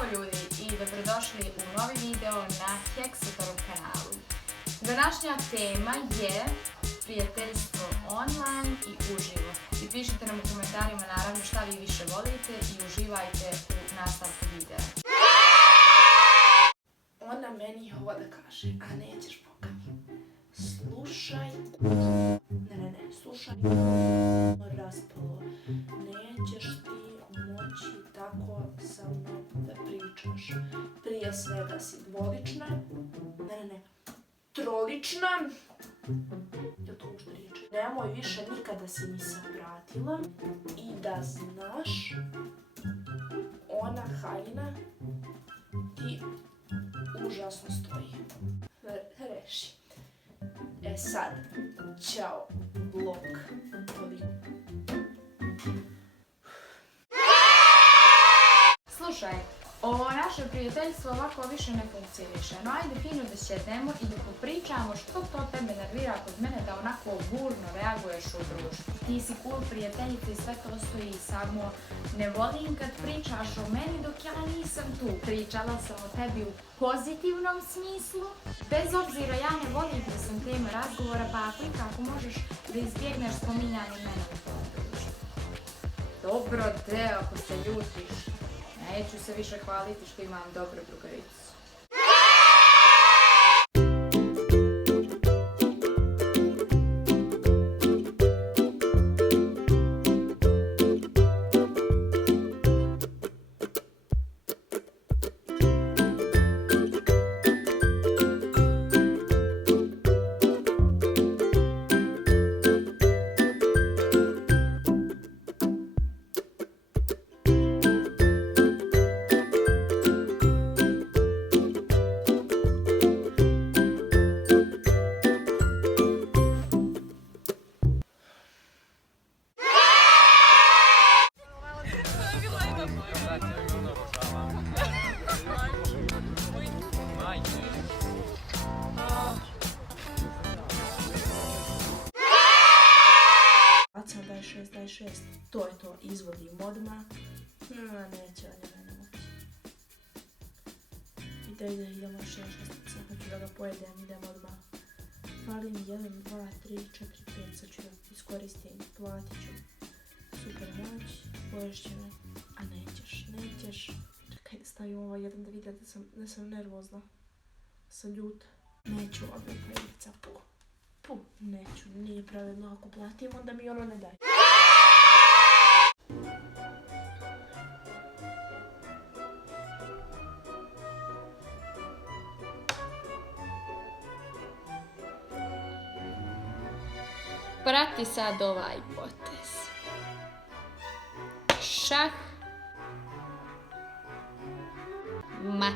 Zdravo ljudi i dobrodošli u novi video na Heksatorov kanalu. Današnja tema je prijateljstvo online i uživo. I pišite nam u komentarima naravno šta vi više volite i uživajte u nastavku videa. Ona meni ovo da kaže, a nećeš Boga mi. Slušaj. Slušaj. Raspalo. Nećeš ti moći tako sa mnom da pričaš. Prije svega si dvolična. Trolična. Je to uopšte riječ? Nemoj više nikada se nisam vratila. I da znaš, ona haljina ti užasno stoji. Reši. E sad, ćao, blok. Slušaj, ovo naše prijateljstvo ovako više ne funkcioniše, no ajde fino da sjednemo i da popričamo što to tebe nervira kod mene da onako burno reaguješ u društvu. Ti si cool prijateljica i sve to stoji, samo ne volim kad pričaš o meni dok ja nisam tu. Pričala sam o tebi u pozitivnom smislu, bez obzira ja ne volim da sam tema razgovora, pa ako i kako možeš da izbjegneš spominjanje mene u tom društvu. Dobro te, ako se ljutiš. Neću se više hvaliti što imam dobru drugaricu. Daj šest, to je to, izvodim odmah. Neće on mene moći. Idemo šestica, hoću da ga pojedem, idem odmah. Falim 1, 2, 3, 4, 5, sad ću da iskoristim, platit ću. Super moć, poješće me, a nećeš. Čekaj da stavim ovo jedan da vidim da sam nervozna, sam ljuta. Neću ovdje pojedica, neću, nije pravedno ako platim, onda mi ono ne daje. Prati sad ovaj potez. Šah, mat.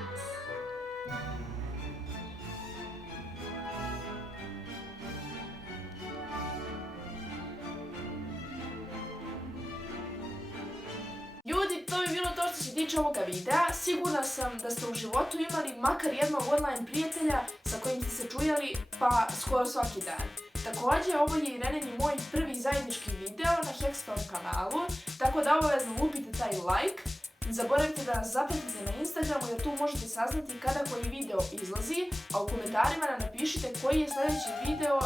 Ljudi, to bi bilo to što se tiče ovoga videa. Sigurna sam da ste u životu imali makar jednog online prijatelja sa kojim ste se čujali pa skoro svaki dan. Također, ovo je Irenin i moj prvi zajednički video na Heksatorov kanalu, tako da obavezno lupite taj like. Ne zaboravite da nas zapratite na Instagramu jer tu možete saznati kada koji video izlazi, a u komentarima nam napišite koji je sljedeći video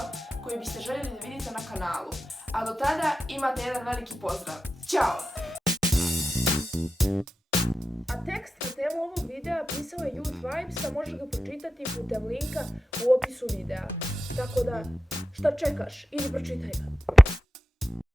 koji biste željeli da vidite na kanalu. A do tada imate jedan veliki pozdrav. Ćao! A tekst na temu ovog videa pisao je Youth Vibes, a možeš ga pročitati putem linka u opisu videa. Tako da, šta čekaš? Idi pročitaj ga.